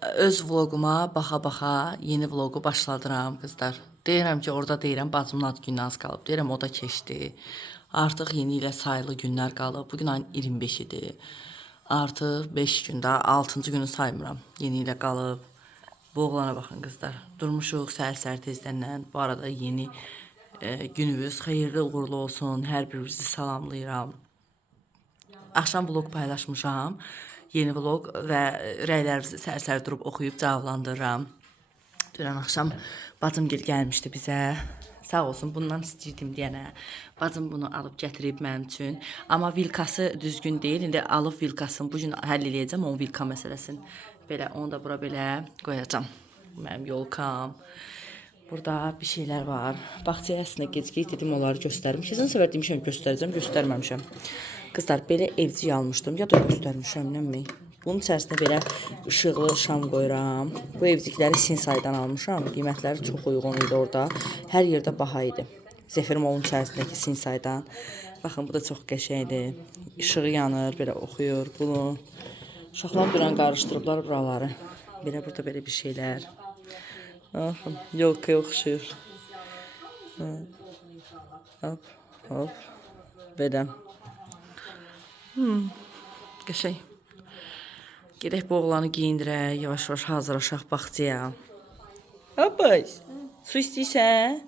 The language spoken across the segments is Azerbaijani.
öz vloquma baxa-baxa yeni vloqu başladıram qızlar. Deyirəm ki, orada deyirəm bacımın ad günü az qalıb. Deyirəm o da keçdi. Artıq yeni ilə sayılı günlər qalıb. Bugün ayın 25-idir. Artıq 5 gün daha 6-cı günü saymıram. Yeni ilə qalıb. Bu oğlana baxın qızlar. Durmuşuq səhər-səhər tezdəndən. Bu arada yeni gününüz xeyirli uğurlu olsun. Hər birinizi salamlayıram. Axşam vlog paylaşmışam. Yeni vlog və rəylərinizi səhər-səhər durub oxuyub cavablandırıram. Dünən axşam bacımgil gəlmişdi bizə. Sağ olsun, bundan istəyirdim deyənə. Bacım bunu alıb gətirib mənim üçün. Amma vilkası düzgün deyil. İndi alıb vilkasını bugün həll eləyəcəm onun vilka məsələsini. Belə onu da bura belə qoyacam. Mənim yolkam. Burada bir şeylər var. Bağçaya əslində gec-gec dedim onları göstərim. Keçən səfər demişəm göstərəcəm, göstərməmişəm. Qızlar, belə evcik almışdım. Ya da göstərmişəm, nəmi? Bunun içərisində belə ışıqlı şam qoyuram. Bu evcikləri Sinsaydan almışam. Qiymətləri çox uyğun idi orada. Hər yerdə baha idi. Zefir Mall'un içərisindəki Sinsaydan. Baxın, bu da çox qəşəngdir. İşığı yanır, belə oxuyur. Bunu uşaqlar dünən qarışdırıblar buraları. Belə burada belə bir şeylər. Baxın, yolkaya oxşuyur. Hop, hop. Belə. Qəşəng. Gedək bu oğlanı giyindirək, yavaş-yavaş hazırlaşaq bağçaya. Hoppay, su istəyirsən?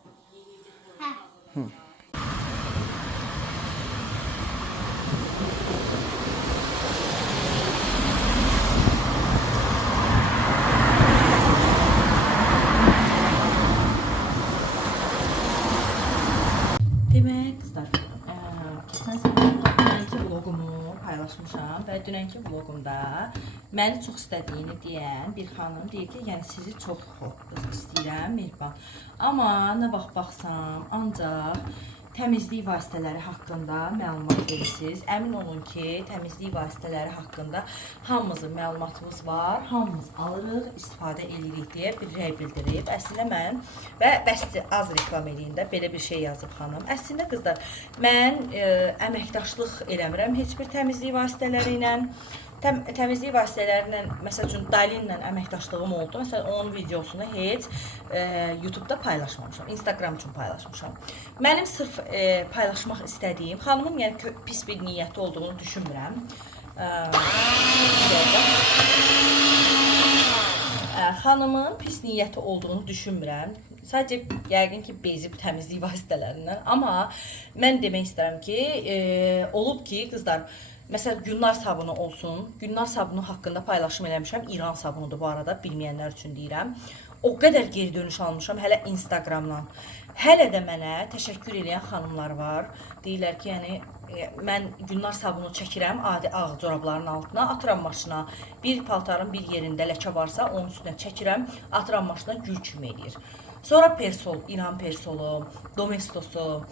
Demək, qızlar, keçən səfər dünənki vlogumu paylaşmışam və dünənki vlogumda məni çox istədiyini deyən bir xanım deyir ki, yəni sizi çox istəyirəm, Mehriban. Amma nə vaxt baxsam, ancaq təmizlik vasitələri haqqında məlumat verirsiniz. Əmin olun ki, təmizlik vasitələri haqqında hamımızın məlumatımız var, hamımız alırıq, istifadə edirik deyə bir rəy bildirib. Əslində mən və bəs az reklam edeyim də belə bir şey yazıb xanım. Əslində qızlar, mən əməkdaşlıq eləmirəm heç bir təmizlik vasitələri ilə. Təmizlik vasitələrindən, məsəl üçün Dalinlə əməkdaşlığım oldu. Məsələn, onun videosunu heç YouTube'da paylaşmamışam, Instagram üçün paylaşmışam. Mənim sırf paylaşmaq istədiyim, xanımın yəni pis bir niyyəti olduğunu düşünmürəm. Xanımın pis niyyəti olduğunu düşünmürəm. Sadəcə yəqin ki, bezib təmizlik vasitələrindən. Amma mən demək istərəm ki, olub ki, qızlar, məsələn, Günlar sabunu olsun. Günlar sabunu haqqında paylaşım eləmişəm. İran sabunudur bu arada, bilməyənlər üçün deyirəm. O qədər geri dönüş almışam, hələ Instagramdan. Hələ də mənə təşəkkür edən xanımlar var. Deyirlər ki, yəni mən Günlar sabunu çəkirəm adi ağ corabların altına, atıram maşına. Bir paltarın bir yerində ləkə varsa, onun üstünə çəkirəm, atıram maşına, gül kimi eləyir. Sonra persol, İran persolu, domestosu.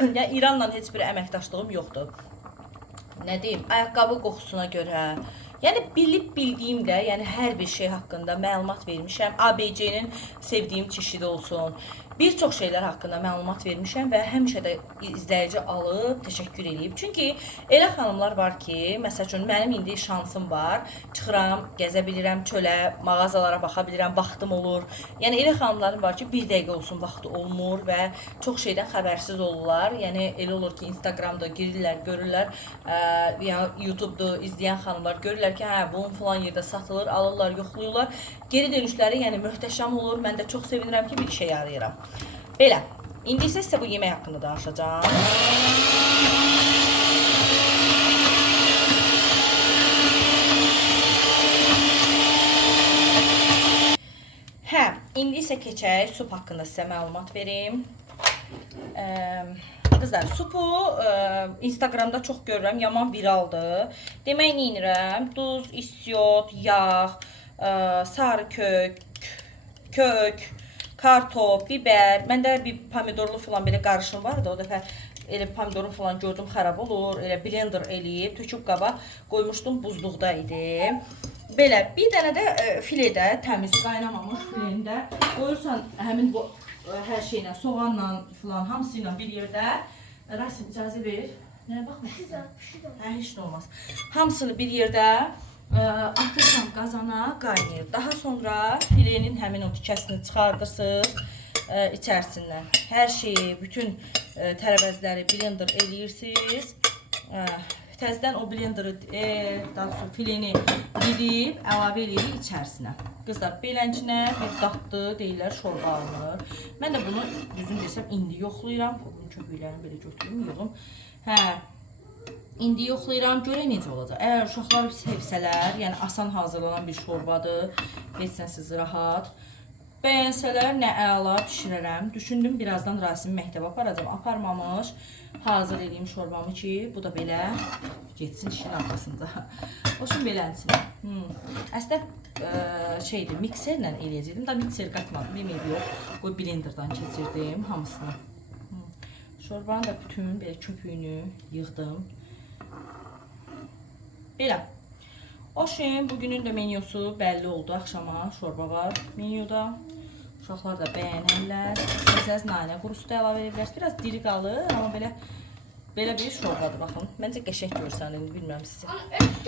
Yəni İranla heç bir əməkdaşlığım yoxdur. Nə deyim, ayaqqabı qoxusuna görə, yəni bilib bildiyim də, yəni hər bir şey haqqında məlumat vermişəm. ABC-nin sevdiyim çeşidi olsun. Bir çox şeylər haqqında məlumat vermişəm və həmişə də izləyici alıb təşəkkür edib. Çünki elə xanımlar var ki, məsəl üçün mənim indi şansım var. Çıxıram, gəzə bilirəm çölə, mağazalara baxa bilirəm, vaxtım olur. Yəni elə xanımların var ki, bir dəqiqə olsun vaxtı olmur və çox şeydən xəbərsiz olurlar. Yəni elə olur ki, Instagramda girirlər, görürlər, ya YouTube'da izləyən xanımlar görürlər ki, hə, bunun falan yerdə satılır, alırlar, yoxlayırlar. Geri dönüşləri yəni möhtəşəm olur. Mən də çox sevinirəm ki, bir işə yarayıram. Belə, indi isə sizə bu yemək haqqında danışacağım. Hə, indi isə keçək sup haqqında sizə məlumat verim. Qızlar, supu Instagramda çox görürəm, yaman viraldır. Demək neyinirəm? Duz, istiot, yağ, sarı kök, kartof, biber. Məndə bir pomidorlu falan belə qarışım vardı. O dəfə elə pomidorum falan gördüm xarab olur. Elə blender eləyib, töküb qaba qoymuşdum, buzluqda idi. Belə bir dənə də filedə, təmiz qaynamamış filində qoyursan həmin bu hər şeylə, soğanla falan hamısı ilə bir yerdə. Rasim icazə ver. Nəyə baxmışsın? Hə, heç nə olmaz. Hamısını bir yerdə Atırsan qazana qaynayır. Daha sonra filenin həmin o tikəsini çıxardırsınız içərisindən. Hər şeyi, bütün tərəvəzləri blender eləyirsiniz. Təzədən o blenderi, daha sonra fileni didib, əlavə edirik içərisinə. Qızlar, beləncə bir dadlı deyirlər, şorba alınır. Mən də bunu düzün desəm indi yoxlayıram. Bunun köpüklərini belə götürüm, yığım. İndi yoxlayıram, görək necə olacaq. Əgər uşaqlar sevsələr, yəni asan hazırlanan bir şorbadır, geçsənsiz rahat. Bəyənsələr nə əla pişirərəm. Düşündüm, birazdan Rasimi məktəbə aparacam. Aparmamış, hazır edeyim şorbamı ki, bu da belə geçsin işin arxasında. Olsun belənsin. Əslində şeydir, mikserlə eləyəcəkdim. Da mikser qatmadım, yemək yox. Qoy blenderdan keçirdim hamısını. Şorbanın da bütün belə köpüyünü yığdım. Belə. O şeyin bugünün də menyosu bəlli oldu. Axşama şorba var menyoda. Uşaqlar da bəyənərlər. İstəsəz nanə qurusu da əlavə edə bilərsiniz. Biraz diri qalır, amma belə bir şorbadır. Baxın, məncə qəşəng görsənir, bilmirəm sizi.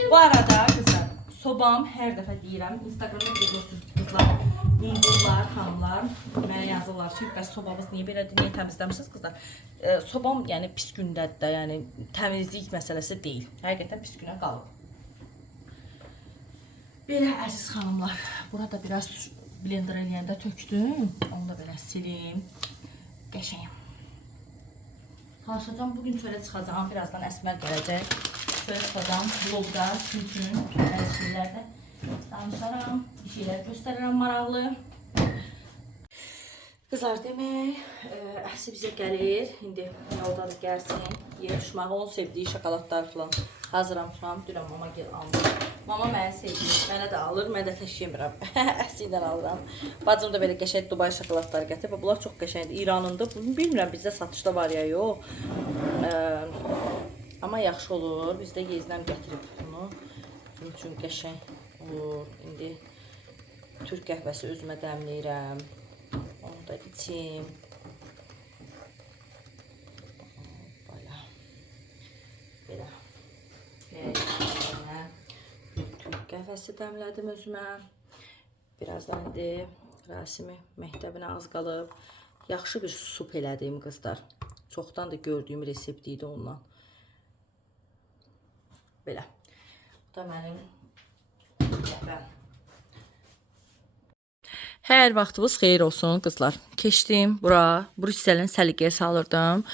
Bu arada qızlar, sobam hər dəfə deyirəm, Instagramda görürsünüz qızlar, bulgurlar, xanımlar mənə yazırlar ki, bəs sobamız niyə belədir, niyə təmizləmişsiniz qızlar? Sobam yəni pis gündədir də, yəni təmizlik məsələsi deyil. Həqiqətən pis günə qalıb. Belə əziz xanımlar, burada biraz blender eləyəndə tökdüm. Onu da belə silim. Qəşəyim. Çalışacağım, bugün çölə çıxacağım. Birazdan Əsmər gələcək. Çölə çıxacağım. Vlogda, bütün bəzi şeylərdə danışaram. Bir şeylər göstərirəm maraqlı. Qızlar demək, Əsi bizə gəlir. İndi yolda da gəlsin. Yer düşməği, onun sevdiyi şokoladlar falan hazırlamışam. Dünən mama gel almış. Mama mənə sevdiyi, mənə də alır, mən də tək yemirəm. Əsi ilə alıram. Bacım da belə qəşəng Dubai şokoladları gətirib. Bunlar çox qəşəngdir. İranındır. Bilmirəm bizdə satışda var ya yox. Amma yaxşı olur. Bizdə Yeznəm gətirib bunu. Bunun üçün qəşəng olur. İndi Türk qəhvəsi özümə dəmləyirəm. Onu da içim. Belə. Türk qəhvəsi dəmlədim özümə. Birazdan indi Rasimi məktəbinə az qalıb. Yaxşı bir sup elədim qızlar. Çoxdan da gördüyüm resept idi ondan. Belə. Bu da mənim qəhvəm. Hər vaxtınız xeyir olsun qızlar. Keçdim bura, Brüsselin səliqəyə salırdım.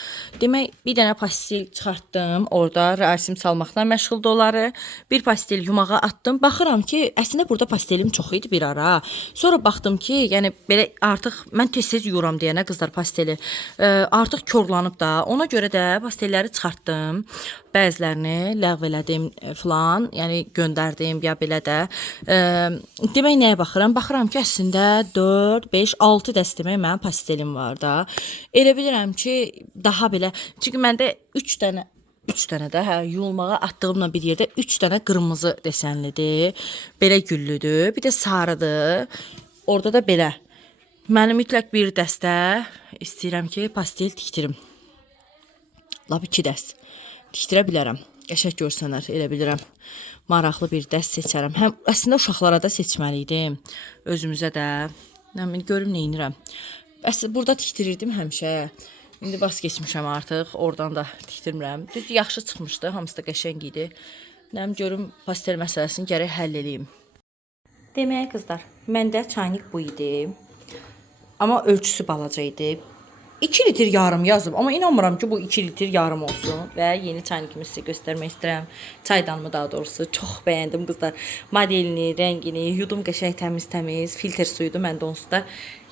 Demək, bir dənə pastel çıxartdım. Orada rəsim salmaqla məşğuldur onları. Bir pastel yumağa atdım. Baxıram ki, əslində burada pastelim çox idi bir ara. Sonra baxdım ki, yəni belə artıq mən tez-tez yuyuram deyənə qızlar pasteli. Artıq korlanıb da. Ona görə də pastellləri çıxartdım. Bəzilərini ləğv elədim falan, yəni göndərdim ya belə də. Demək nəyə baxıram? Baxıram ki, əslində 4, 5, 6 dəst demək mənim pastelim var da. Elə bilirəm ki, daha belə, çünki məndə 3 dənə də yuyulmağa atdığımla bir yerdə 3 dənə qırmızı desenlidir. Belə güllüdür, bir də sarıdır. Orada da belə. Mənim mütləq bir dəstə istəyirəm ki, pastel tikdirim. Lap 2 dəst. Tikdirə bilərəm. Qəşəng görsənər, elə bilirəm. Maraqlı bir dəst seçərəm. Həm əslində uşaqlara da seçməli idim. Özümüzə də. Görüm nə edirəm. Əslində burada tikdirirdim həmişə. İndi vaz keçmişəm artıq. Oradan da tikdirmirəm. Düz yaxşı çıxmışdı. Hamısı da qəşəng idi. Görüm pastel məsələsini gərək həll eləyim. Demək qızlar, məndə çaynik bu idi. Amma ölçüsü balaca idi. 2 litr yarım yazıb, amma inanmıram ki, bu 2 litr yarım olsun. Və yeni çaynikimi sizə göstərmək istəyirəm. Çaydanımı daha doğrusu çox bəyəndim qızlar. Modelini, rəngini, yudum qəşəng təmiz, filtr suyudur. Məndə onsuz da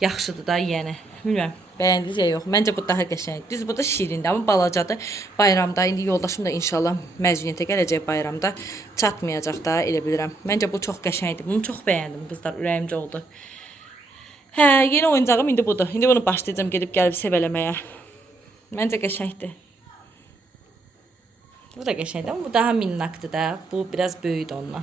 yaxşıdır da, yəni. Bilmirəm, bəyəndiniz ya yox. Məncə bu daha qəşəng. Düz bu da şirindir, amma balacadır. Bayramda indi yoldaşım da inşallah məzuniyyətə gələcək bayramda çatmayacaq da, elə bilirəm. Məncə bu çox qəşəngdir. Bunu çox bəyəndim qızlar, ürəyimcə oldu. Hə, yeni oyuncağım indi budur. İndi bunu başlayacağım gedib gəlib sevələməyə. Məncə qəşəngdir. Bu da qəşəngdir, amma bu daha minnakdır da. Bu biraz böyükdür ondan.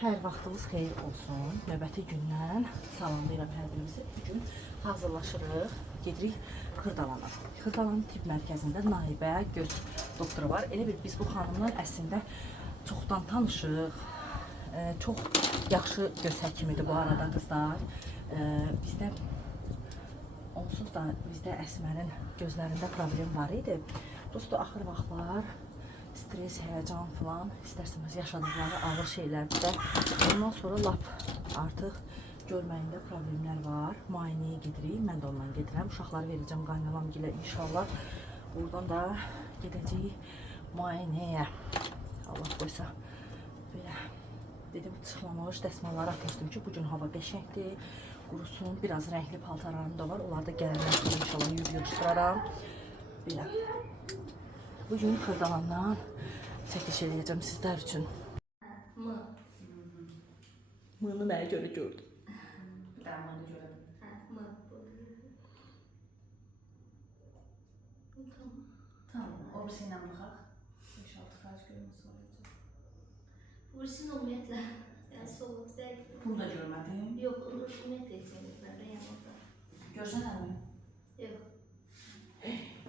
Hər vaxtınız xeyir olsun. Növbəti gündən salamlayıram hər birinizi. Bugün hazırlaşırıq, gedirik Xırdalana. Xırdalanın tibb mərkəzində Nahibə göz doktoru var. Elə bir biz bu xanımla əslində çoxdan tanışıq. Çox yaxşı göz həkimidir bu arada qızlar. Bizdə onsuz da bizdə Əsmərin gözlərində problem var idi. Dostu axır vaxtlar stres, həyəcan falan, istərsəniz yaşadıqları ağır şeylərdə. Ondan sonra lap artıq görməyində problemlər var. Müayinəyə gedirik. Mən də ondan gedirəm. Uşaqları verəcəm qaynanam gilə inşallah. Oradan da gedəcəyik müayinəyə. Allah qoysa. Belə dedim çıxmamış dəsmalları atmışdım ki, bugün hava qəşəngdir. Qurusun. Biraz rəngli paltarlarım da var. Onlar da gələndən sonra inşallah yığışdıraram. Belə. Bugün Xırdalandan çəkiş edəcəm sizlər üçün. Mını nəyə görə gördüm? Bir daha mını gördüm. Tamam. O birisiyle bakaq. 5-6 kaç görmesi var. Vursun ümumiyyətlə, yəni solub zəif. Bunu da görmədin. Yox, onu ümumiyyətlə heç yemirlər, yanımda. Görsənər mi? Yox.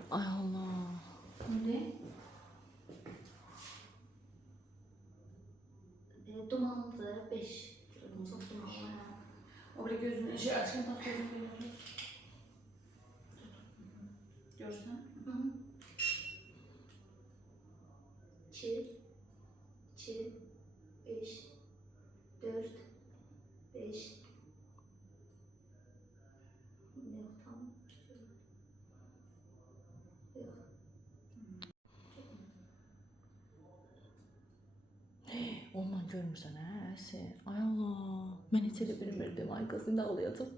Ay Allah. Ne? Dumanlıdır, 5. Çox dumanlı. O biri gözünü açın bak gözünü. Görsən? 2, 5, 4, 5. Yox, tamam. Yox. Ondan görmürsən hə, Əsi? Ay Allah. Mən heç elə bilmirdim. Ay qız, indi ağlayacam.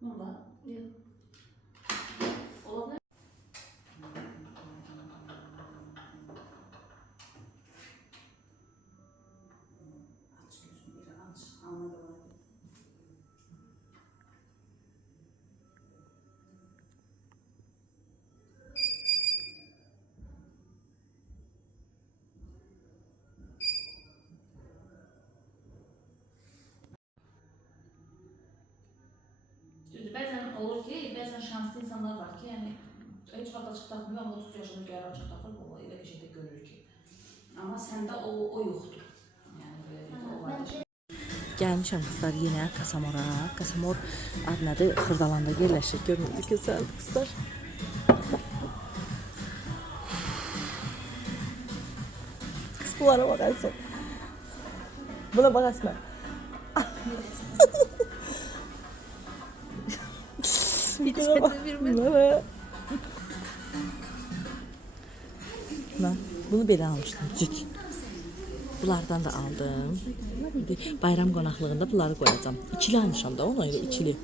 Bunda. Yox. Olabilir. Aç gözünü bir aç. Anladım. Düzdür, bəzən olur ki, bəzən şanslı insanlar var ki, yəni heç vaxt açıq taxmıyor, amma 30 yaşında gəlir açıq taxır, vallahi elə bir şeydə görür ki. Amma səndə o yoxdur. Yəni belə o var. Gəlmişəm qızlar yenə Kasamora. Kasamor adladı Xırdalanda yerləşir. Görünür gözəl qızlar. Kız bunlara bakarsın. Buna bak Əsmə. Ben bunu belə almışdım. Cüt. Bunlardan da aldım. Bayram qonaqlığında bunları qoyacağam. İkili almışam da ona görə ikili.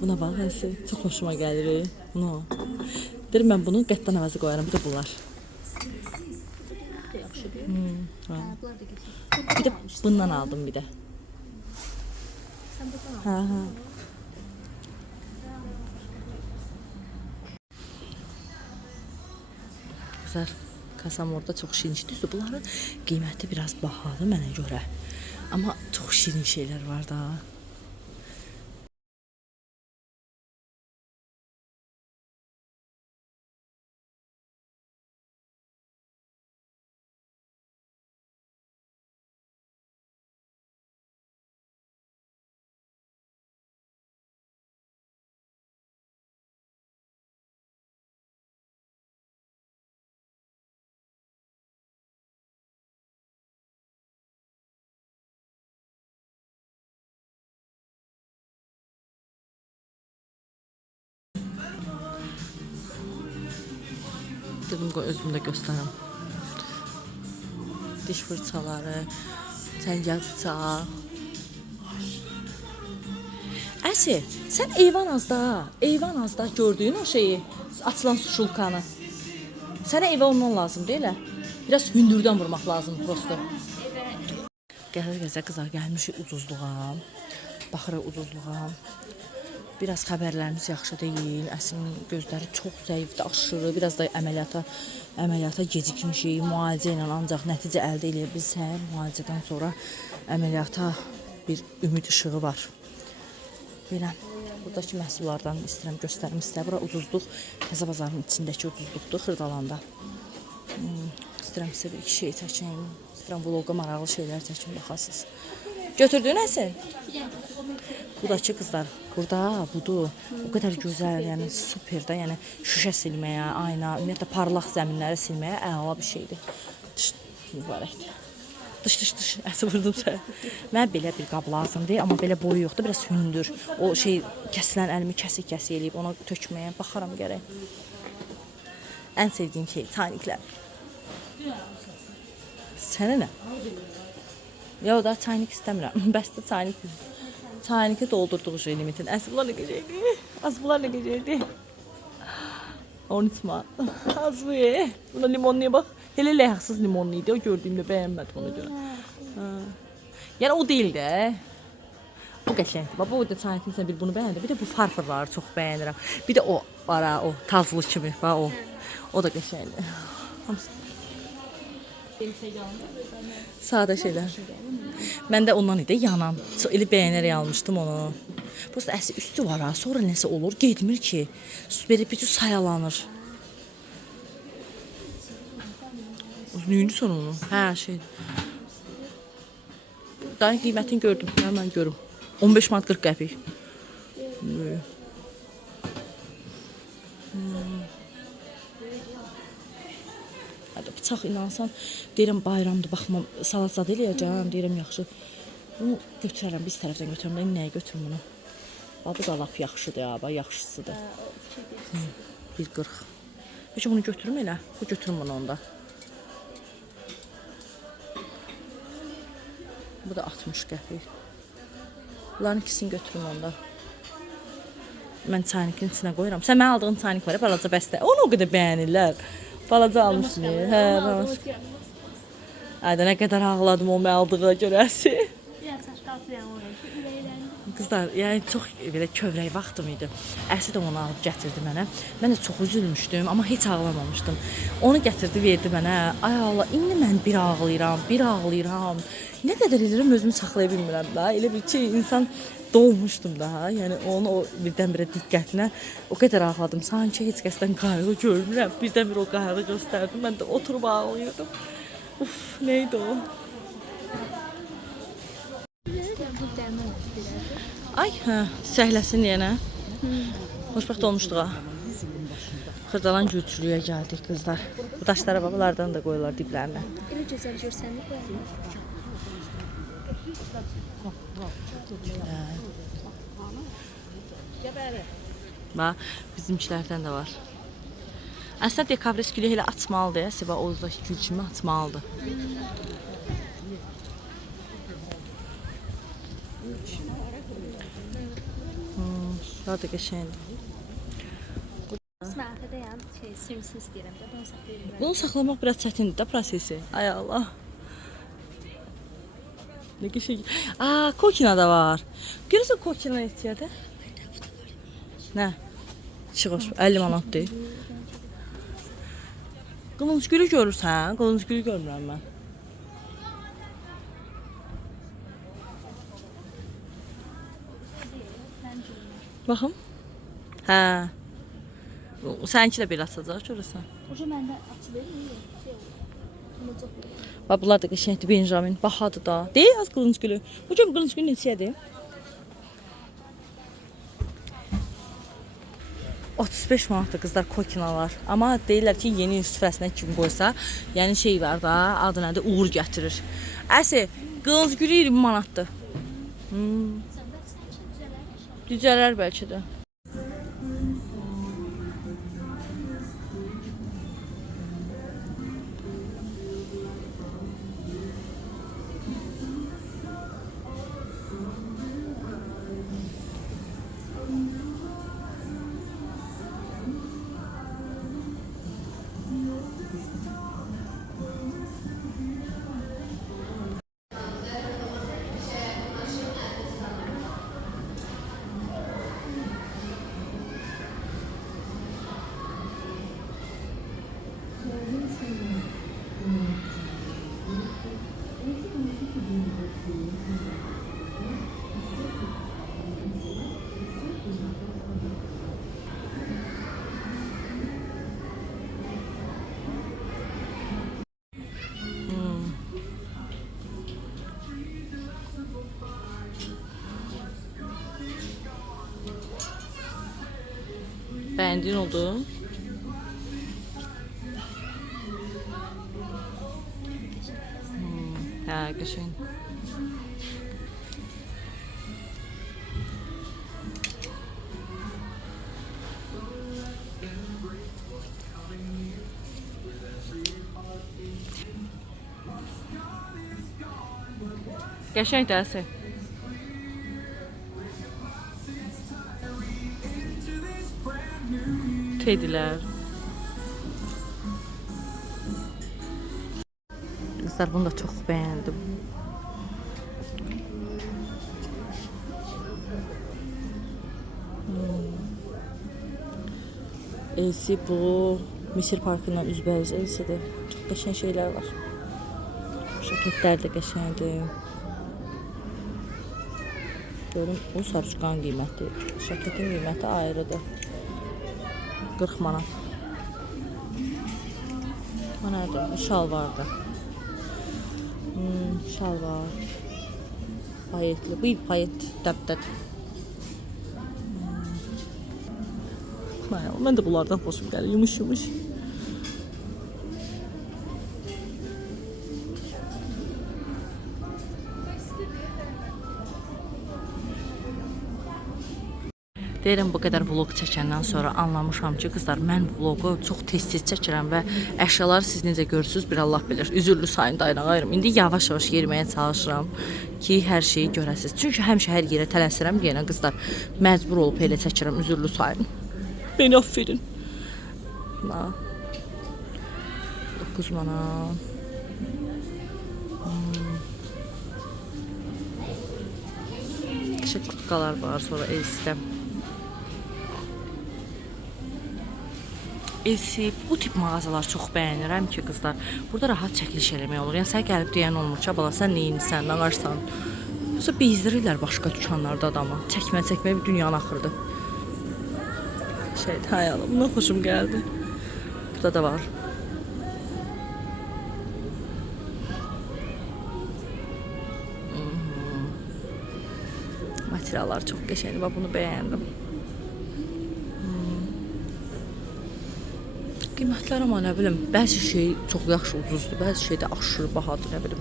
Buna bax, həsi çox xoşuma gəlir. No. Deyirəm mən bunu qətdən əvəzi qoyaram. Bir də bunlar. Bir də bundan aldım bir də. Sən buradan al. Ha ha. Kızlar, Kasamorda çox şirin işdir. Bunların qiyməti biraz bahadır mənə görə. Amma çox şirin şeylər var da. Dedim özümdə göstərim. Diş fırçaları, çəngəl bıçaq. Əsi, sən Eyvanazda gördüyün o şeyi, açılan suşulkanı. Sənə evə ondan lazım deyil. Biraz hündürdən vurmaq lazım prosto. Gəzə qızlar gəlmişik ucuzluğa. Baxırıq ucuzluğa. Biraz xəbərlərimiz yaxşı deyil. Əslin gözləri çox zəifdir, aşırı. Biraz da əməliyyata gecikmişik. Müalicə ilə ancaq nəticə əldə edə bilsək, müalicədən sonra əməliyyata bir ümid işığı var. Belə buradakı məhsullardan istəyirəm göstərim sizə. Bura ucuzluq, Təzə bazarın içindəki ucuzluqdur Xırdalanında. İstəyirəm sizə bir iki şey çəkim. İstəyirəm vloqa maraqlı şeylər çəkim, baxasınız. Götürdün nəsə? Buradakı qızlar, budur. O qədər gözəl, yəni super də, yəni şüşə silməyə, ayna, ümumiyyətlə parlaq zəminləri silməyə əla bir şeydir. Mübarəkdir. Dış, əsi vurdum sən. Mənə belə bir qab lazımdır, amma belə boyu yoxdur, biraz hündür. O şey kəsilən əlimi kəsik eləyib, ona tökməyə baxaram gərək. Ən sevdiyim şey çayniklər. Sənə nə? Ya da çaynik istəmirəm. Bəs də çayniki doldurduğu şey limitin. Əsl bunlar nə gecəydi? Bunlar nə gecəydi? 13 manat. Az bu. Buna limonluya bax. Hele ləhəxsiz limonlu idi. O gördüyümdə bəyənmədim ona görə. Yəni o deyil də. Bu qəşəngdir. Bax, bu da çaynikin içində bir bunu bəyəndim. Bir də bu farfırları çox bəyənirəm. Bir də o var ha, o tazlı kimi. Bax o. O da qəşəngdir. Sadə şeylər. Mən də ondan idi yanan. Elə bəyənərək almışdım onu. Prosta əsl üstü var ha. Sonra nəsə olur, getmir ki. Belə bütün sayalanır. Neyini son onu? Hə, şey. Daha qiymətini gördüm. Mən görüm. 15 manat 40 qəpik. Hadi bıçaq inansan, deyirəm bayramdır, baxmam, salat zad eləyəcəm, deyirəm yaxşı. Bunu götürərəm, biz tərəfdən götürəm. Nəyə götürüm bunu? Bu da laf yaxşıdır ya, yaxşısıdır. 1.40. Peki bunu götürüm elə? Bu götürüm bunu onda. Bu da 60 qəpik. Bunların ikisini götürüm onda. Mən çaynikin içinə qoyuram. Sən mənə aldığın çaynik var ya, balaca bəstə. Onu o qədər bəyənirlər. Balaca almışsın. Hə, balaca. Ayda nə qədər ağladım o mənə aldığı görəsi. Qızlar, yəni çox belə kövrək vaxtım idi. Əsi də onu alıb gətirdi mənə. Mən də çox üzülmüşdüm, amma heç ağlamamışdım. Onu gətirdi, verdi mənə. Ay Allah, indi mən bir ağlayıram. Nə qədər edirəm, özümü saxlaya bilmirəm da. Elə bir ki, insan dolmuşdum da. Yəni onu o birdən-birə diqqətinə o qədər ağladım. Sanki heç kəsdən qayğı görmürəm. Birdən-birə o qayğı göstərdim. Mən də oturub ağlayırdım. Uf, neydi o? Ay, hə, səhləsin yenə. Xoşbəxt olmuşduq ha. Xırdalan güclüyə gəldik qızlar. Bu daşlara bax, bunlardan da qoyurlar diblərinə. Elə gözəl görsənir bu. Bax, bizimkilərdən də var. Əslində dekabres gülü elə açmalıdır. Səbə ozdakı gül kimi açmalıdır. Daha da qəşəngdir. Mən arxadayam, sürmüsünü istəyirəm də, bunu saxlayayım. Bunu saxlamaq biraz çətindir də prosesi. Ay Allah. Ne qəşəng. Aa, kokina da var. Görürsən kokina neçədir? Nə? Çıxış 50 manatdır. Qılınc gülü görürsən? Qılınc gülü görmürəm mən. Baxım. Hə. Səninki də belə açacaq, görürsən. Hoca məndə açılır mı? Bax, bunlar da qəşəngdir, Benjamin. Bahadır da. Deyil, az qılınc gülü. Bu gün qılınc gülü neçədir? 35 manatdır qızlar kokinalar. Amma deyirlər ki, yeni süfrəsinə kim qoysa, yəni şey var da, adı nədir? Uğur gətirir. Əsi, qılınc gülü 20 manatdır. Düzələr bəlkə də. Bəyəndin oldu? Hə, qəşəng. Qəşəng dərsi. Kedilər. Qızlar bunu da çox bəyəndim. Elsi bu Misir Parkından üzbəyiz Elsi'dir. Çox qəşəng şeylər var. Şəkətlər də qəşəngdir. Görüm, bu sarışqan qiymətli. Şəkətin qiyməti ayrıdır. 40 manat. O nədir? Şal vardı. Şal var. Payetli. Bu payet dəbdəd. Mən də bunlardan xoşum gəlir. Yumuş. Deyirəm, bu qədər vlog çəkəndən sonra anlamışam ki, qızlar, mən vlogu çox tez-tez çəkirəm və əşyaları siz necə görürsünüz, bir Allah bilir. Üzürlü sayın dayanaq ayırım. İndi yavaş-yavaş yeriməyə çalışıram ki, hər şeyi görəsiniz. Çünki həmişə hər yerə tələsirəm deyənə qızlar, məcbur olub elə çəkirəm üzürlü sayın. Beni affedin. 9 manat. Qəşəng qutqalar var, sonra Elsi'də. Elsi, bu tip mağazalar çox bəyənirəm ki, qızlar. Burada rahat çəkiliş eləmək olur. Yəni, sən gəlib deyən olmur, çabala, sən neyinsən, nə varsan. Sonra bezdirirlər başqa dükanlarda adamı. Çəkmə bir dünyanın axırdı. Hayalım, buna xoşum gəldi. Burada da var. Materiallar çox qəşəngdir, bax bunu bəyəndim. Qiymətlər amma nə bilim, bəzi şey çox yaxşı ucuzdur, bəzi şey də aşırı bahadır, nə bilim.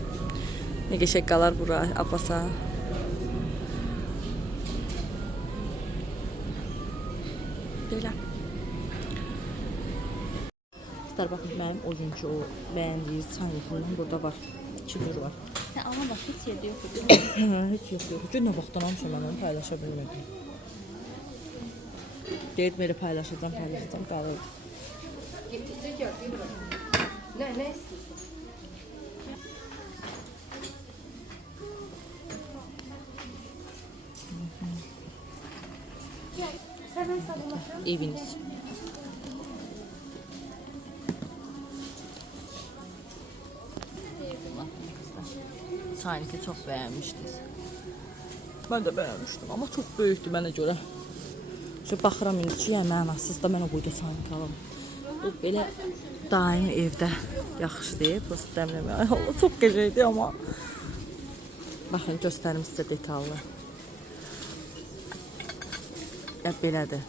Nə qəşəng qalar bura, Abbasa. Belə. Sizlər baxın, mənim o günkü o bəyəndiyiniz çaylıqlarından burada var. 2 cür var. Ama bak hiç yerdə yoxdur. Heç yox. Gün nə vaxtdan almışam, mən onu paylaşa bilmirdim. Deyib, belə paylaşacağım, qalırdı. Gittikçe gördüğüm ne istiyorsun? Eviniz. Sanki çox bəyənmişdiniz. Mən də bəyənmişdim, amma çox böyükdür mənə görə. Şöyle baxıram indi ki, yəni mənasız da mən o boyda sanki alalım. Bu belə daimi evdə yaxşıdır, prosta dəmləmək. Ay Allah, çox qəşəngdir amma. Baxın, göstərim sizə detallı. Ya belədir.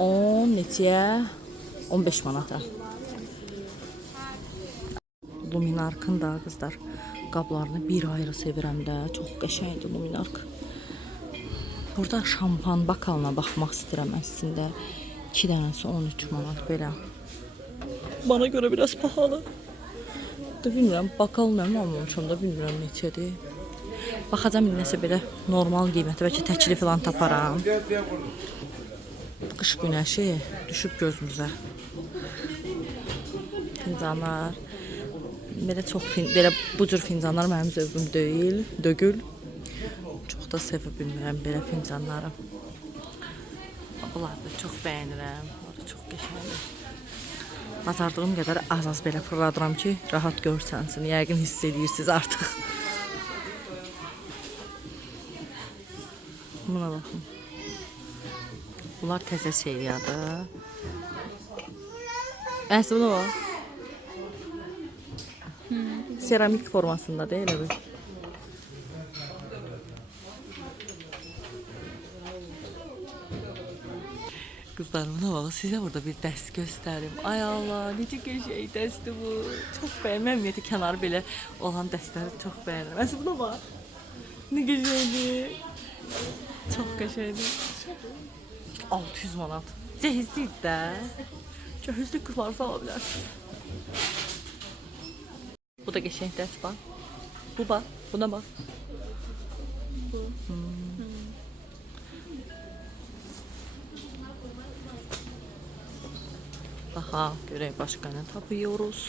10 neçəyə? 15 manata. Luminarkın da qızlar qablarını bir ayrı sevirəm də. Çox qəşəngdir Luminark. Burada şampan bakalına baxmaq istəyirəm əslində. 2 dənəsi 13 manat belə. Bana görə biraz pahalı. Da bilmirəm, bakal nə almamışam da bilmirəm neçədir. Baxacam nəsə belə normal qiyməti, bəlkə təkli falan taparam. Qış günəşi düşüb gözümüzə. Fincanlar. Belə çox belə bu cür fincanlar mənim zövqüm deyil. Çox da sevə bilmirəm belə fincanları. Bunları da çox bəyənirəm. Çox qəşəngdir. Bacardığım qədər az belə fırladıram ki, rahat görsənsin. Yəqin hiss edirsiniz artıq. Buna baxın. Bunlar təzə seriyadır. Əsli buna bax. Seramik formasında deyil elə bir. Kızlarımın havalı size burada bir dəst göstərim. Ay Allah, necə qəşəng dəstdir bu. Çox bəyənirəm. Ümumiyyətlə kənarı belə olan dəstləri çox bəyənirəm. Məsələn buna bax. Ne qəşəngdir. Çox qəşəngdir. 600 manat. Cehizliyik də. Cehizli kızlarsa ala bilərsiniz. Bu da qəşəng dəst bax. Bu bax, buna bax. Bu. Daha görək başqa nə tapıyoruz.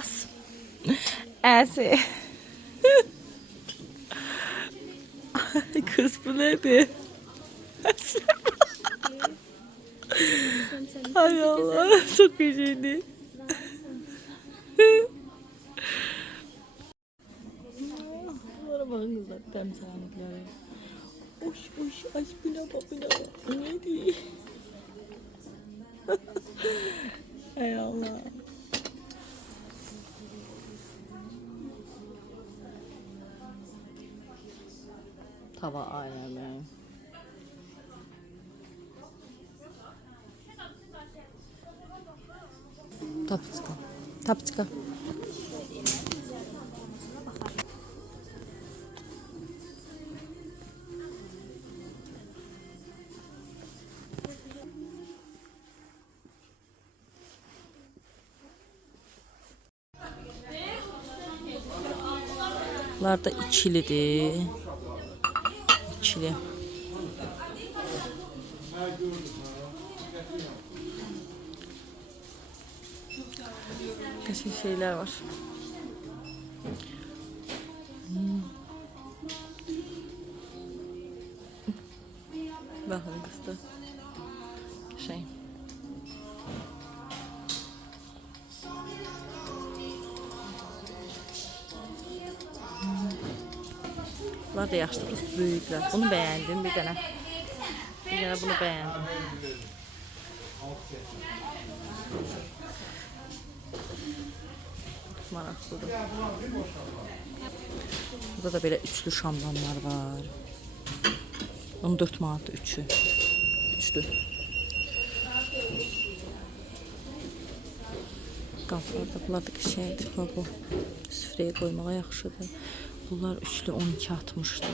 As. Əsi. Kız bu nədir? Ay Allah, çok güzeldi. Bunlara bakın kızlar, temizlenlikleri. Oş, aç buna bak. Bu neydi? Ay Allah. Tava alemi. Tapçıka. Bunlar da ikilidir. İkili. Kaşık şeyler var. Bakın kızdı. Şey. Bunlar da yaşlı kız, büyükler. Bunu beğendim bir tane. Bir tane bunu beğendim. Maraqlıdır. Burada da belə üçlü şamdanlar var. 14 manat üçü. Üçlü. Qaplar da, bunlar da qəşəngdir. Bu süfrəyə qoymağa yaxşıdır. Bunlar üçlü 12.60'dır.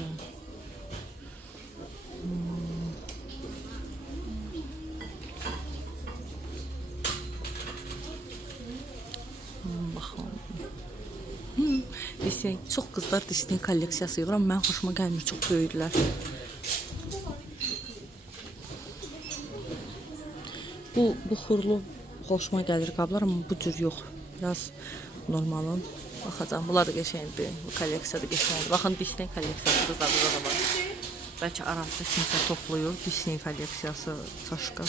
Baxın. Disney, çox qızlar Disney kolleksiyası yığır, amma mən xoşuma gəlmir, çox böyükdülər. Bu buxurlu xoşuma gəlir qablar, amma bu cür yox. Biraz normalın. Baxacağım, bunlar da qəşəngdir. Bu kolleksiya da qəşəngdir. Baxın, Disney kolleksiyası da da var. Bəlkə aramızda kimsə toplayır. Disney kolleksiyası çaşqa.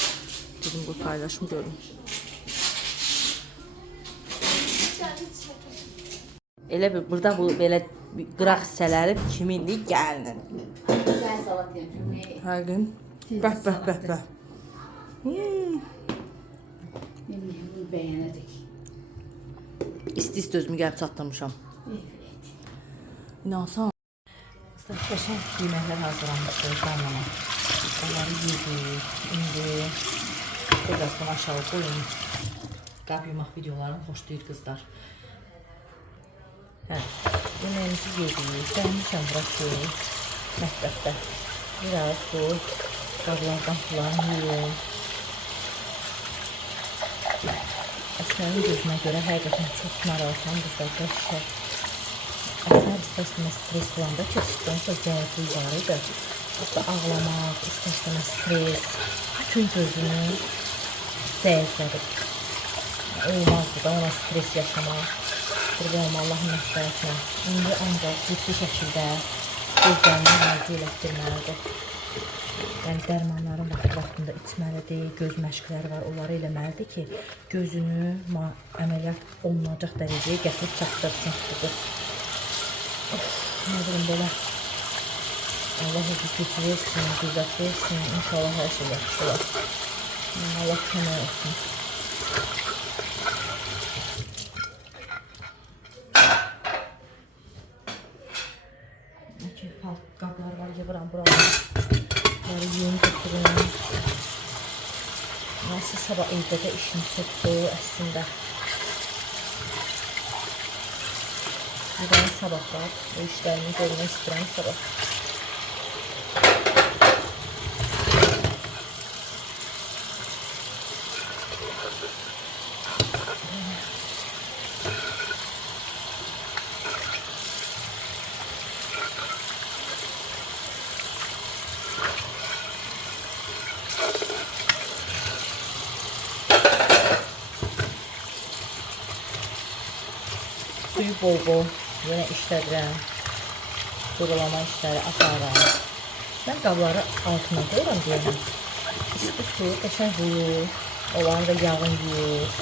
Dedim, bu paylaşım görün. Elə bir, burada bu belə qıraq hissələri kimindir? Gəlinin. Hər gün. Bəh. Bunu beğendik. İsti özümü gəlib çatdırmışam. İnansan. Qəşəng yeməklər hazırlanmışdır qanına. Onları yedik. İndi birazdan aşağı qoyun. Qab yumaq videolarını xoşlayır qızlar. Hə, yeməğimizi yedik. Gəlmişəm burası mətbəxdə. Biraz bu qablardan falan yiyin. Əsmərin gözünə görə həqiqətən çox narahatam qızlar, qəşəng. Əsər istəsinə stres falan da keçdikdən sonra zəiflik var idi. Hatta ağlamaq, istəsinə stres, bütün gözünü zəiflədir. Olmazdı da ona stres yaşamaq. Qurbanım Allahın məsləhətinə. İndi ancaq ciddi şəkildə gözlərini müalicə elətdirməlidir. Yəni dərmanların vaxtında içməlidir, göz məşqləri var, onları eləməlidir ki, gözünü əməliyyat olunacaq dərəcəyə gətirib çatdırsın. Nə bilim belə. Allah özü güc versin, güzət versin, inşallah hər şey yaxşı olar. Allah kömək olsun. qablar var, yığıram buralara. Bunları yuyum götürürüm. Nasıl sabah evdə də işim çəkdi əslində. Ben sabahlar bu işlerimi görmek istedim sabah. Suyu bol bol yine işlədirəm. Durulama işləri aparıram. Ben qabları altına qoyuram deyirəm. İsti su qəşəng yuyur. Olanı da yağın yuyur.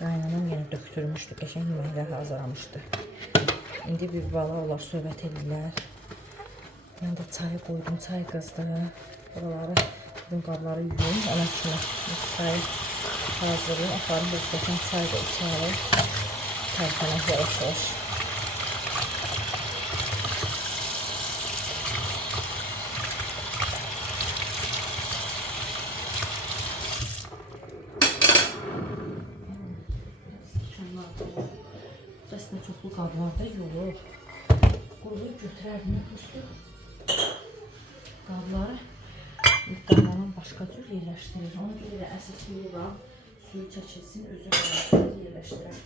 Qaynanam yenə döktürmüşdü. Qəşəng yeməklər hazırlamışdı. İndi bir bala onlar söhbət edirlər. Ben de çayı koydum. Çay qızdı. Buraları bugün qabları yuyum. Ona kimi çay hazırlayayım. Aparım bir stəkan çay da içərim. Tərpənək yavaş-yavaş. Əslində çoxlu qablarda yolur. Qurulub götürərdim. Qabları qaynanam başqa cür yerləşdirir. Ona görə əsas yuyuram. Suyu çəkilsin, özü yerləşdirəm.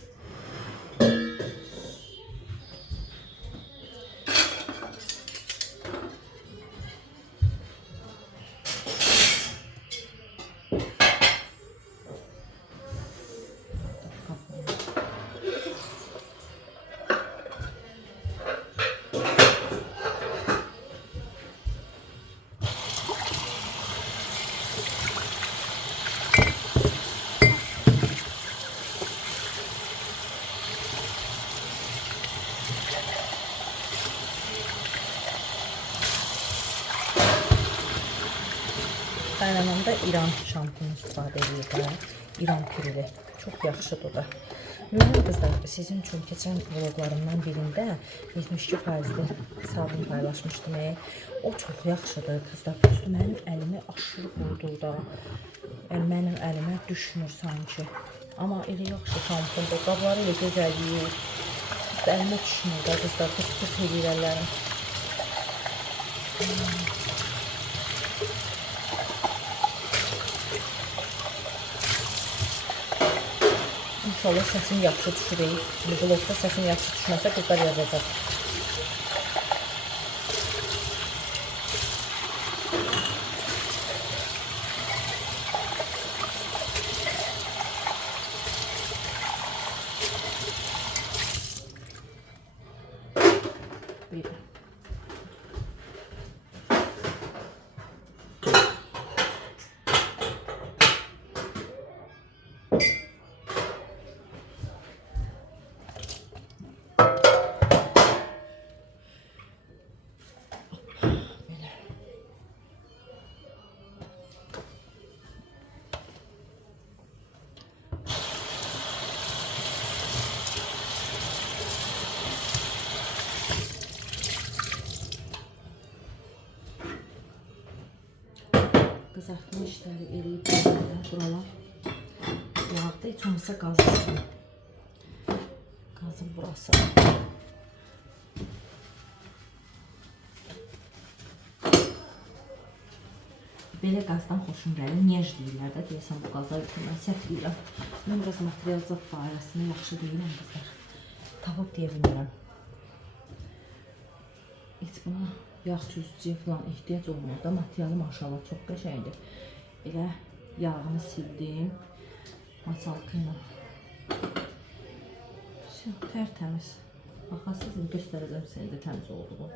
Qaynanam da İran şampunu istifadə edir. İran pürüvü. Çox yaxşıdır o da. Mənim qızlar, sizin üçün keçən vloglarımdan birində 72%'li sabun paylaşmışdım. O çox yaxşıdır qızlar. Prosto mənim əlimi aşırı vurdu da. Mənim əlimə düşmür sanki. Amma elə yaxşı şampundur. Qabları elə gözəl yuyur. Əlimə düşmür da qızlar. Pırt edir əllərim. İnşallah səsim yaxşı düşür. Vlogda səsim yaxşı düşməsə qızlar yazacaq. Buyurun. Qızartma işləri eləyib buralar. Yağda heç olmasa qazısın. Qazın burası. Belə qazdan xoşum gəlir. Niyaj deyirlər də, deyəsən bu qaza mən səhv deyirəm. Mən biraz material zat barəsində yaxşı deyirəm qızlar. Tapıb deyə bilmirəm. Heç buna yağ çözücüyə falan ehtiyac olmur da. Materialı maşallah çox qəşəngdir. Elə yağını sildim. Maçalka ilə. Tərtəmiz. Baxasınız, göstərəcəm sizə də təmiz olduğu.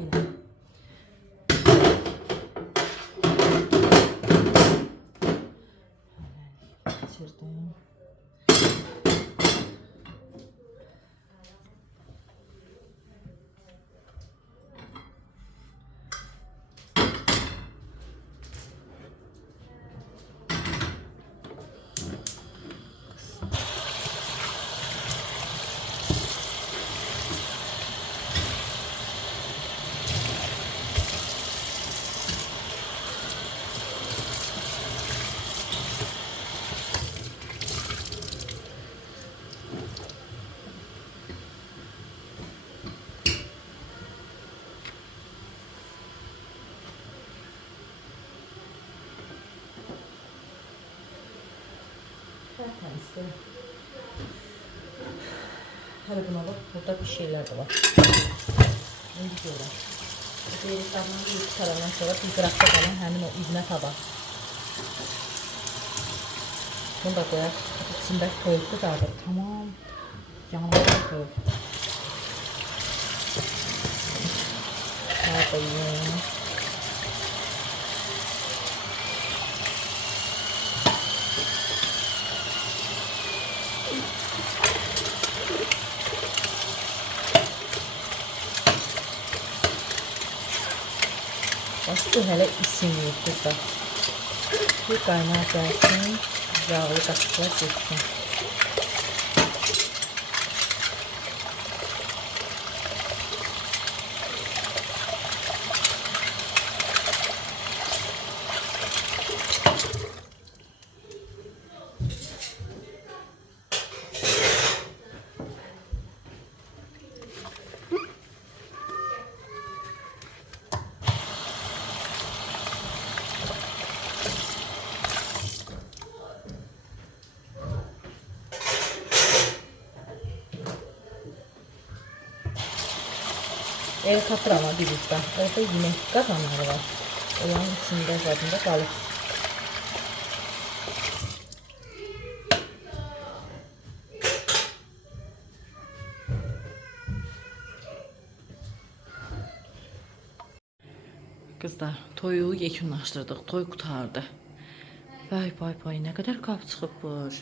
Belə. Geçirdim. Tertemizdi. Hele buna bak, burada bir şeyler de var. Ne gidiyorlar? Deyiriklarından bir iki kalandan sonra bir qıraqda qalan həmin o ibnə taba. Bunu da qoyaq. İçində toyuq qızardır. Tamam. Yanına toyuq. Daha koyayım. Su hələ isinməyib burada. Bir qaynar gəlsin, yağlı qaşıqlar geçsin. El katır ama bir uçta. Orada yemek kazanları var. Onun içinde zadında kalır. Kızlar, toyu yekunlaşdırdıq. Toy qutardı. Vay vay vay, nə qədər qab çıxıbmış.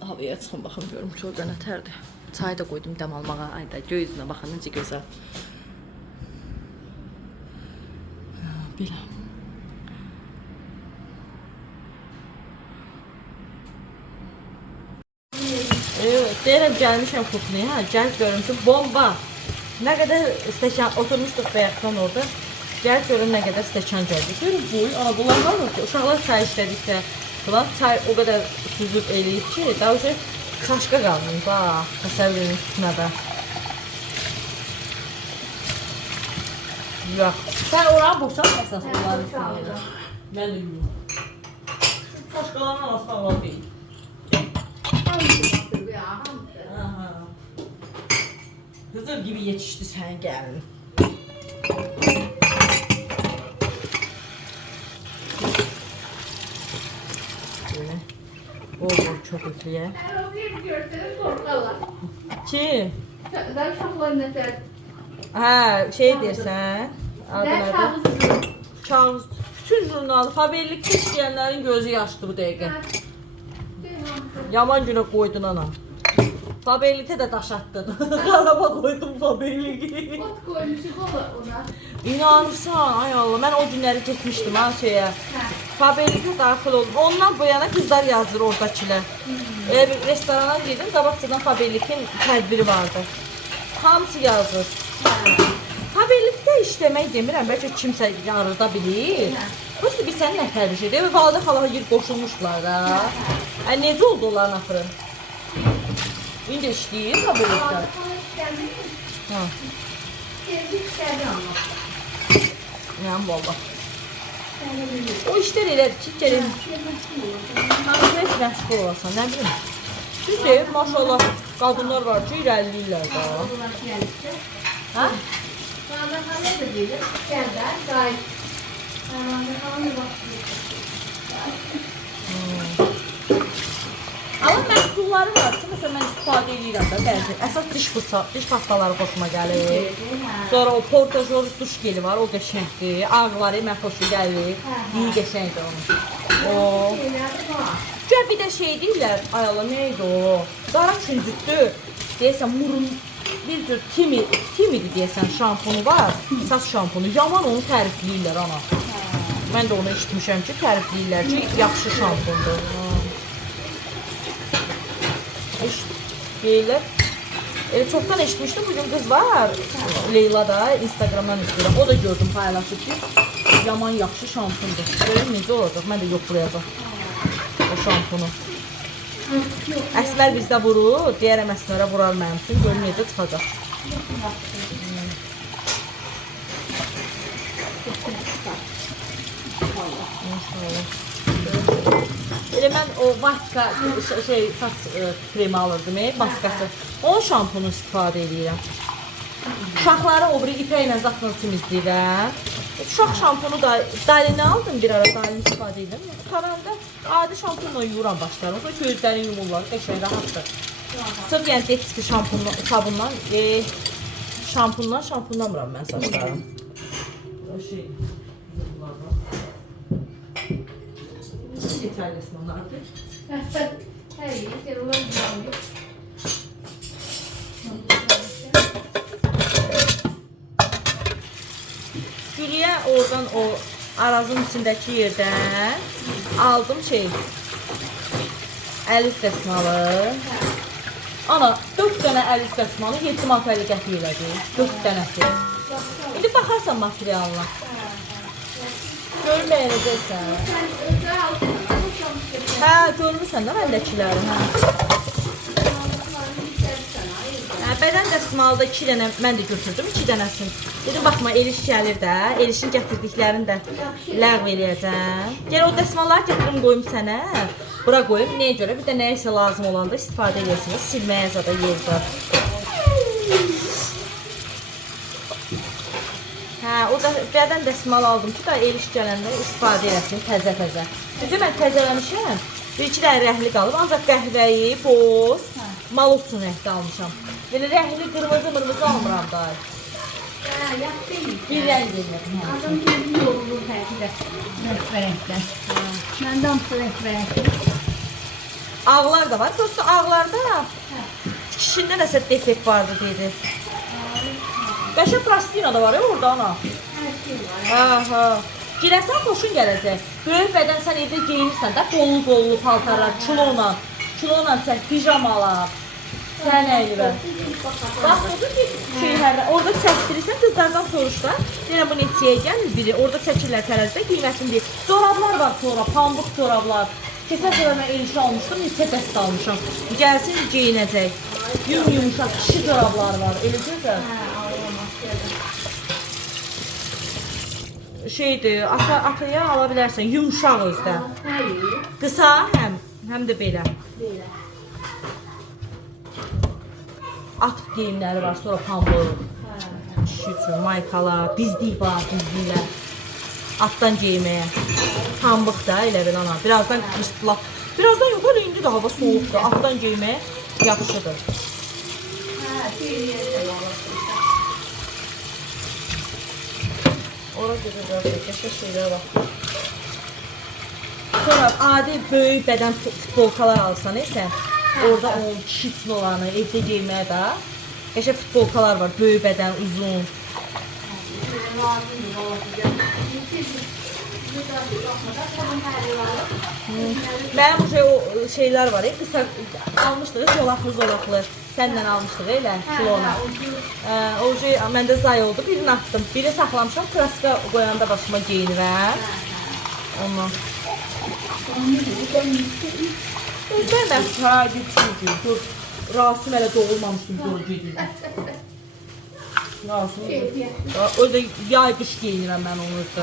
Havaya çıxın, baxın, görüm çöldə nətərdir. Çay da koydum dəm almağa. Ayda gözünə baxın necə gözəl. Belə. Evet, deyirəm gəlmişəm kukluya. Gəl görüm ki, bomba. Nə qədər stəkan oturmuşduq bayaqdan orada. Gəl görüm nə qədər stəkan gəldi. Görüm bunlar var mı ki? Uşaqlar çay istədikdə bunlar çay o qədər süzüb eləyib ki, daha önce kaşka qalmayın, bax, təsəvvürün üstünə də. Yox. Sən oranı boşalt əsas bunların üstünə. Mən də yuyum. Kaşkaların arasında var deyil. Hızır gibi yetişdi sen gəlin. Böyle. Bol çok ötüye. Kim? Ben şahlarına ter. Ha şey dersen. Adına Kağız. Bütün jurnalı haberlik işleyenlerin gözü yaşdı bu dəqiqə. Yaman günə qoydun anam. Haberlikə də daş attın. Araba koydum haberliği. Ot koymuşum ona. İnanırsan, ay Allah, mən o günləri getmişdim ha şeyə. Haberlikə daxil oldum. Ondan bu yana qızlar yazır oradakilər. Bir restorana girdim, qabaqcadan haberlikin tədbiri vardı. Hamısı yazır. Haberlikdə işləmək demirəm, bəlkə kimsə yarıda bilir. Prosta bir sənin nətər bir şeydir. Validə xala gir qoşulmuşlar da. Necə oldu onların axırı? İndi işləyir haberlikdə. Ha. Yəni valla. O işlər elədir ki, gəlin. Hangiləş məşğul olasan, nə bilim. Düzdür, maşallah, qadınlar var ki, irəliləyirlər da. Ha? Ama məhsulları var ki, Məsələn, mən istifadə edirəm də bəzi. Əsas diş pastaları xoşuma gəlir. Sonra o portajor duş geli var, o qəşəngdir. Ağları mən xoşu gəlir. İyi qəşəngdir onun. O. Gəl bir də şey deyirlər, ay Allah, nə idi o? Qara küncütdür. Deyəsən, murun bir cür kimidi deyəsən şampunu var. Saç şampunu. Yaman onu tərifləyirlər ana. Mən də onu eşitmişəm ki, tərifləyirlər ki, yaxşı şampundur. Deyirlər. Çoxdan eşitmişdim, bugün qız var, Leyla da, Instagramdan izləyirəm. O da gördüm, paylaşıb ki, yaman yaxşı şampundur. Görüm necə olacaq, mən də yoxlayacaq o şampunu. Əsmər bizdə vurur, deyərəm Əsmərə vurar mənim üçün, görüm necə çıxacaq. Elə mən o vatka saç kremi alırdım, maskası. Onun şampunu istifadə edirəm. Uşaqları o biri ipəklə zatla temizləyirəm. Uşaq şampunu da dalini aldım bir ara, dalini istifadə edirəm. Tutaranda adi şampunla yuyuram başlarını. Sonra gözlərini yumurlar, qəşəng rahatdır. Sırf yəni detski sabundan, şampunlamıram mən saçlarım. Yeterlisin onlardır. Hey, sen ulan güzel. Gülüyə oradan o arazın içindəki yerdən aldım əl üst dəsmalı. Ana 4 dənə əl üst dəsmalı 7 manatlı qəpik elədi. 4 dənəsi. İndi baxarsan materialına. Görün bəyənəcəksən. Hə, görmüsən də məndəkiləri. Bədən dəsmalıda 2 dənə mən də götürdüm, 2 dənəsini. Dedim, baxma, Eliş gəlir də, Elişin gətirdiklərini də ləğv eləyəcəm. Gəl o dəsmalları gətirim, qoyum sənə. Bura qoyum, nəyə görə? Bir də nə isə lazım olanda istifadə edirsiniz. Silməyə zada yer var. Hə, o da bədən dəsmalı aldım ki, da Eliş gələndə istifadə eləsin, təzə-təzə. Düzdür, mən təzələmişəm. Bir-iki dənə rəhli qalıb, ancaq qəhvəyi, boz, malutsun rəhdə almışam. Belə rəhli, qırmızı almıram da. Bir rəng verirəm. Adam gözü yorulur həqiqət. Rəhbərəkdən. Məndən bu rəhbərəkdən. Ağlar da var. Prosta ağlarda tikişində nəsə defekt vardı dedi. Qəşəng plastina da var ya orada ana. Hər şey var. Aha. Girəsən xoşun gələcək. Böyük bədən sən evdə geyinirsən də, qollu paltarlar, kilola çək, pijamalar. Sən əylivə. Bax, odur ki, orada çəkdirirsən, qızlardan soruşlar. Deyirəm, bu neçəyə gəlir biri. Orada çəkirlər tərəzdə, qiymətini deyir. Corablar var sonra, pambıq corablar. Keçən sonra mən Elişi almışdım, neçə dəst almışam. Gəlsin, geyinəcək. Yumuşaq, kişi corablar var, elə gözəl. Şeydir, ataya ala bilərsən, yumuşaq özdə. Qısa həm də belə. At geyimləri var, sonra pambıq. Kişi üçün maykalar, dizlik var, dizliklər. Atdan geyməyə. Pambıq da elə bil ana. Birazdan qışlaq. Birazdan yox, elə indi də hava soğuqdur. Atdan geyməyə yaxşıdır. Ora gedəcək, qəşəng şeylər var. Sonra adi böyük bədən futbolkalar alsan sən, orada o kişi üçün olanı evdə geyməyə də qəşəng futbolkalar var, böyük bədən, uzun. Mənim o şeylər var, qısa almışdıq, zolaqlı. Səndən almışdıq elə, kilona. O şey məndə zay oldu, birini atdım. Biri saxlamışam, kraska qoyanda başıma geyinirəm. Ondan. Özlərdən sadi çünki. Rasim hələ doğulmamışdım, doğru gedirdim. Rasim. Özdə yay qış geyinirəm mən onu özdə.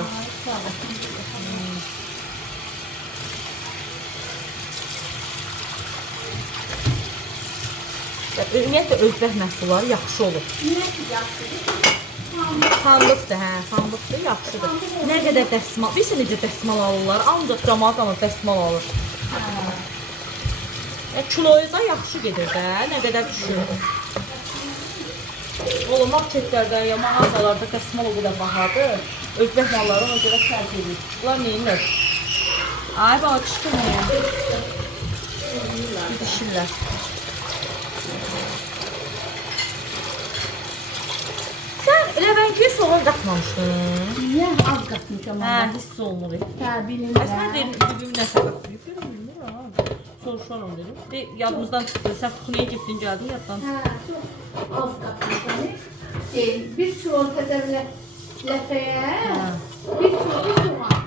Ümumiyyətlə özbək məhsulları yaxşı olur. Pambıqdır, pambıqdır, yaxşıdır. Nə qədər dəsmal, bilirsən necə dəsmal alırlar, ancaq camaat dəsmal alır. Kiloyu da yaxşı gedir də, nə qədər düşür. Oğlum, marketlərdə ya mağazalarda qəsmal o qədər bahadır. Özbək malları ona görə fərq edir. Bunlar neyinlər? Ay, bana çıxdırmıyor. Dişirlər. Sən rəvəngiyə soğan qatmamışdın. Niyə az qatmışam Hə, ama? hiss olunur. Hə, Əsmən bilinirəm. deyim, bibim nəsə qatmayıb. Bilmirəm. Soruşaram dedim. De, yadımızdan çıxdı. Sən Fuxunaya getdin, gəldin yaddan. Hə, çox az qatmışam. Bir kilo təzəvlə ləfəyə, bir kilo da soğan.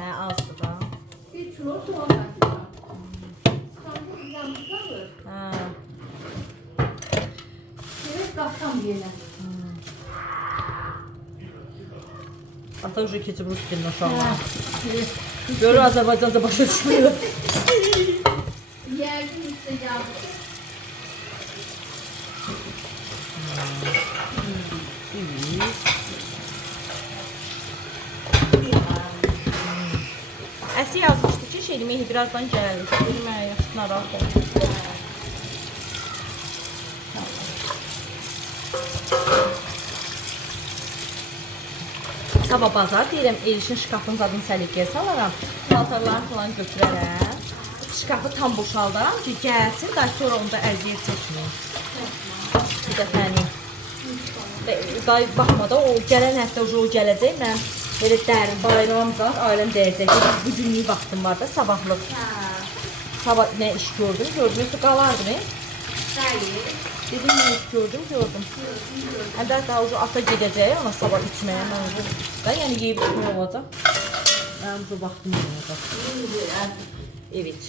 Hə, azdır da. Bir kilo soğan qatmışam. Soğanı yanmışlar. Hə. Evet, qatsam yenə. Ata уже keçib rus dilinə uşaqlar. Hə, Görür Azərbaycanca başa düşmüyor. yəqin üstə yağdır. Əsi yazmışdı ki, Şerimeyi birazdan gəlir. Bilmə, yaxşı narahat oldu. Sabah bazar deyirəm, Elişin şkafın zadını səliqəyə salaram. Paltarlarını falan götürərəm. Şkafı tam boşaldaram ki, gəlsin, daha sonra onda əziyyət çəkməyim. Bir dəfəni. Daha baxma da, o gələn həftə o gələcək. Mən belə dərin bayramımızdan ailəm deyəcək ki, bu günlük vaxtım var da, sabahlıq. Sabah nə iş gördüm, yoxsa qalardı ne? Dedim, nə iş gördüm. Həndə daha ucu ata gedəcək, ona sabah içməyə, mən ucu da, yəni yeyib içməyə olacaq. Mənim ucu vaxtım olacaq. Evet.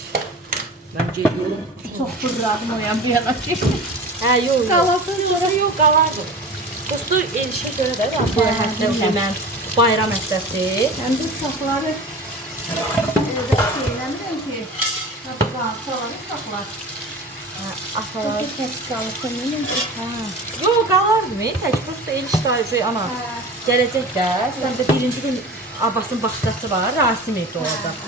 Ben geliyorum. Çox fırladım o yan bu yana ki. Hə, yox. Qalasın sonra Yox, qalardı. Dostu Elişə görə də var. Bu həftə mən bayram həftəsi. Həm də uşaqları evdə şeyləmirəm ki, saları uşaqlar. Atalar. Tək qalırsın, neyəm ki? Yox, qalardı mı? Tək prosta Eliş dayıcı ana. Gələcək də. Sən də birinci gün Abbasın başqası var. Rasim evdə olacaq.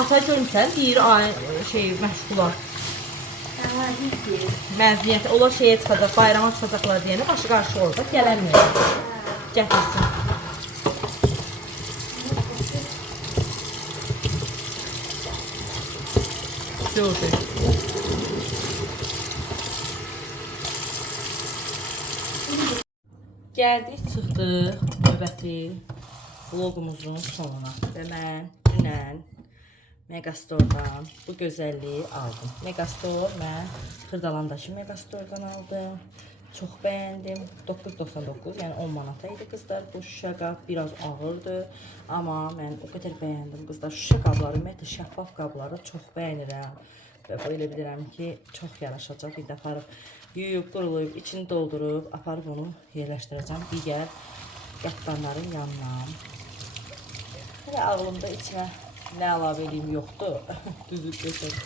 Ata görmüsən, deyir məşğular. Məzuniyyət, onlar şeyə çıxacaq, bayrama çıxacaqlar deyəni, başı qarşı olacaq, gələnməyəcək. Gətirsin. Gördük. Gəldik, çıxdıq növbəti vlogumuzun sonuna və mən dünən Megastordan bu gözəlliyi aldım. Megastor, mən Xırdalandakı Megastordan aldım. Çox bəyəndim. 9.99, yəni 10 manata idi qızlar. Bu şüşə qab biraz ağırdı. Amma mən o qədər bəyəndim qızlar. Şüşə qabları, ümumiyyətlə şəffaf qabları çox bəyənirəm. Və belə bilirəm ki, çox yaraşacaq. Bir də aparıb yuyub, quruluyub, içini doldurub, aparıb onu yerləşdirəcəm digər qatdanların yanına. Hələ ağlımda içinə nə əlavə edeyim yoxdur. Düzü desək.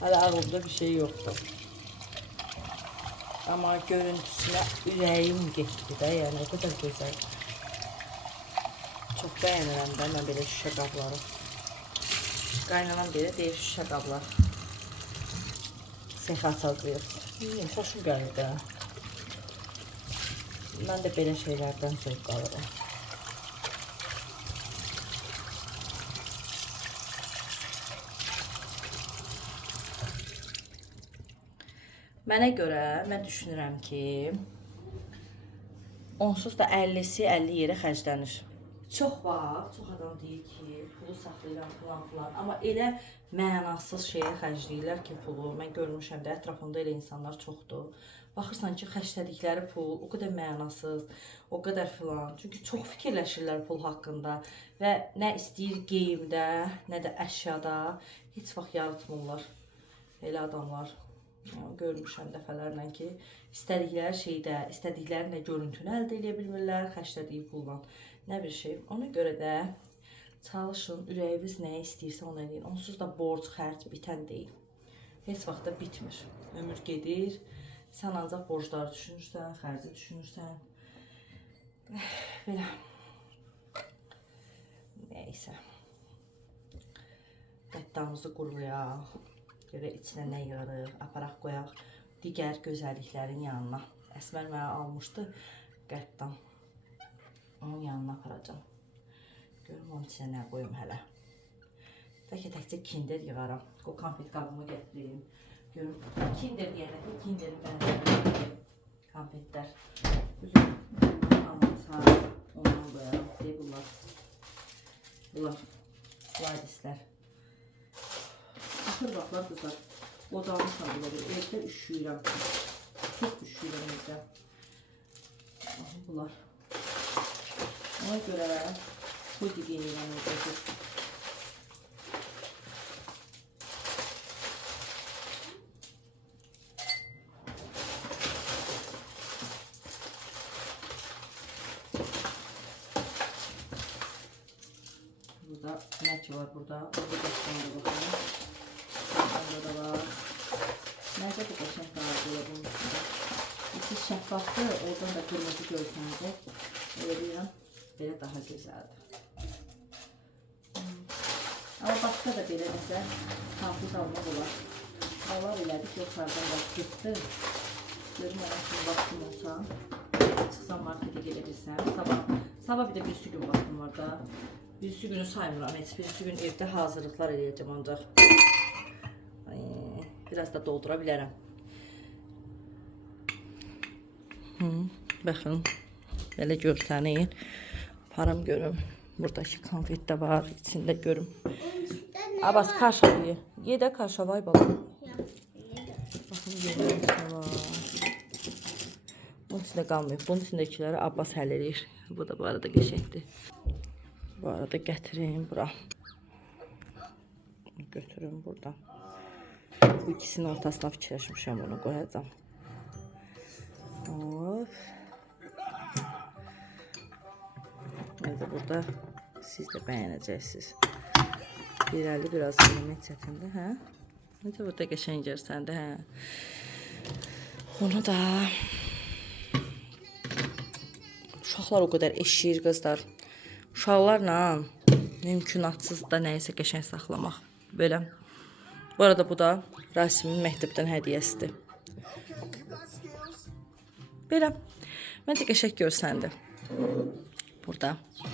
Hələ ağlımda bir şey yoxdur. Amma görüntüsünə ürəyim getdi də, yəni o qədər gözəl. Çox bəyənirəm də mən belə şüşə qabları. Qaynanan belə deyir şüşə qablar. Sehə açacaq. Xoşum gəlir də. Mən də belə şeylərdən zövq alırım. Mənə görə, mən düşünürəm ki, onsuz da 50'si 50 yerə xərclənir. Çox var, çox adam deyir ki, pulu saxlayıram falan. Amma elə mənasız şeyə xərcləyirlər ki, pulu. Mən görmüşəm də, ətrafımda elə insanlar çoxdur. Baxırsan ki, xərclədikləri pul o qədər mənasız, o qədər filan. Çünki çox fikirləşirlər pul haqqında və nə istəyir geyimdə, nə də əşyada heç vaxt yaratmırlar elə adamlar. Görmüşəm dəfələrlə ki, istədikləri şeydə, istədikləri görüntünü əldə edə bilmirlər, xərclədiyi pulla. Nə bir şey. Ona görə də çalışın, ürəyiniz nəyə istəyirsə onu edin. Onsuz da borc, xərc bitən deyil. Heç vaxt da bitmir. Ömür gedir. Sən ancaq borcları düşünürsən, xərci düşünürsən. Belə. Neyse. Qəttamızı qurulayaq. Görə içinə nə yığırıq, aparaq qoyaq digər gözəlliklərin yanına. Əsmər mənə almışdı qəttam. Onun yanına aparacağım. Görüm onun içinə nə qoyum hələ. Bəlkə təkcə kinder yığaram. O konfet qabımı gətireyim. Görüm kinder deyəndə ki, kinderin bənzəri konfetlər. Güzel. Alınsa ondan qoyarım. Bunlar slayislər. Axır vaxtlar qızlar, qocalmışam belə bir, evdə üşüyürəm. Çox üşüyürəm evdə. Baxın bunlar. Ona görə bu digiyinirəm evdəsiz. Burada nə ki var burada? Burada qəşəngdə baxın. Burada da var. Nədə bu qəşəng qaldı bunun üstündə? İçi şəffafdır, oradan da qırmızı görsənəcək. Elə deyirəm, belə daha gözəldir. Amma başqa da belə nəsə konfet almaq olar. Alar elədik, yoxlardan da qıtdı. Görüm mənə kimi vaxtım olsa, çıxsam markete gedə bilsəm. Sabah bir də birisi gün vaxtım var da. Birisi günü saymıram, birisi gün evdə hazırlıqlar eləyəcəm ancaq. Biraz da doldura bilərəm. Baxın, belə görsənir. Param görüm. Buradakı konfet də var, içində görüm. Abbas, kaşavı ye də kaşavay balam. Baxın, görüm nə var. Bunun içində qalmayıb. Bunun içindəkiləri Abbas həll edir. Bu da bu arada qəşəngdir. Bu arada gətirim bura. Götürüm buradan. Bu ikisinin ortasına fikirləşmişəm, bunu qoyacağım. Hop. Nədə burada siz də bəyənəcəksiniz. Birəli biraz element çətində, hə? Necə burada qəşəng görsəndə, hə? Bunu da uşaqlar o qədər eşiyir qızlar. Uşaqlarla mümkünatsız da nəyisə qəşəng saxlamaq. Belə. Bu arada bu da Rasimin məktəbdən hədiyyəsidir. Belə. Məncə qəşəng görsəndi. Burada.